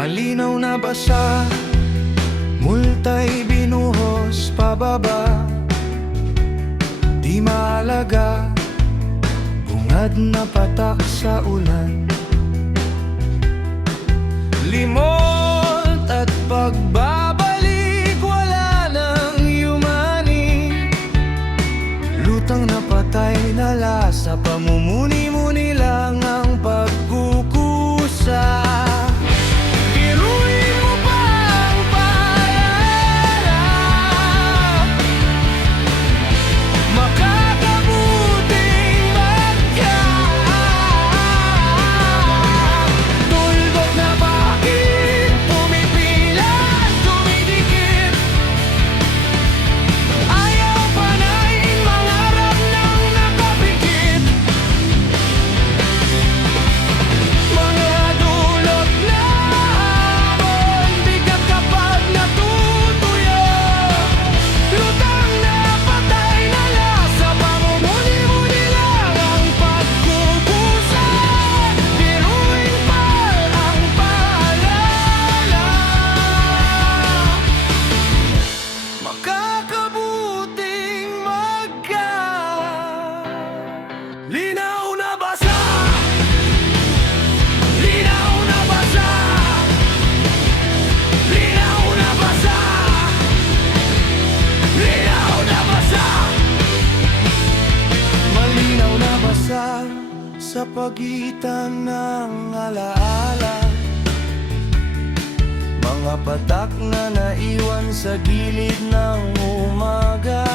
Malinaw na ba sa multa'y binuhos pababa? Di mahalaga, bungad na patak sa ulan. Limot at pagbabalik, wala nang yumani. Lutang na patay na lasa, pamumuni-muni lang ang pagkukusa. Linaw na basa, linaw na basa, linaw na basa, linaw na basa. Malinaw na basa sa pagitan ng alaala, mga patak na naiwan sa gilid ng umaga.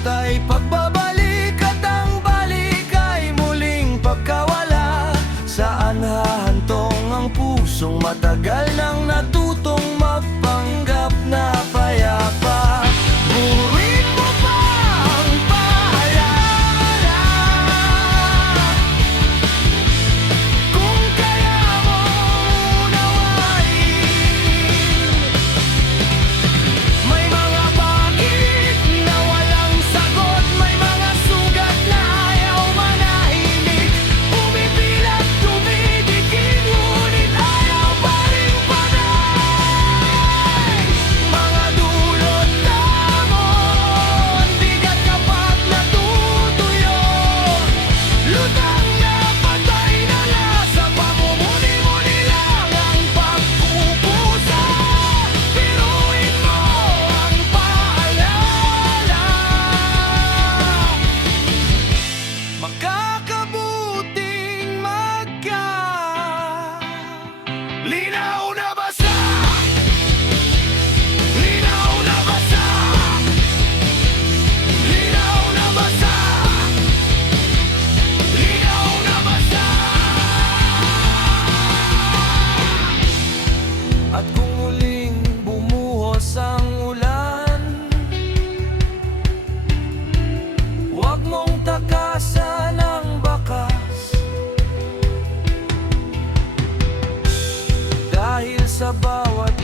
Ay pagbabalik at ang balik ay muling pagkawala. Saan hahantong ang pusong matagal nang natutong magpanggap na payapa? Buuin mo pa ang paalala, kung kaya mo unawain. May mga bakit na walang sagot, may mga sugat na ayaw manahimik. Pumipilat, dumidikit, ngunit ayaw pa rin panay. Mga dulot lamon, bigat kapag natutuyo. Lutang na patay na lasa, pamumuni-muni lang ang pagkukusa. Biruin mo ang paalala, makakabuting magka. Linaw na basa, linaw na basa, linaw na basa, linaw na basa. At kung muling bumuhos ang ulan, huwag mong takasan ang bakas, dahil sa bawat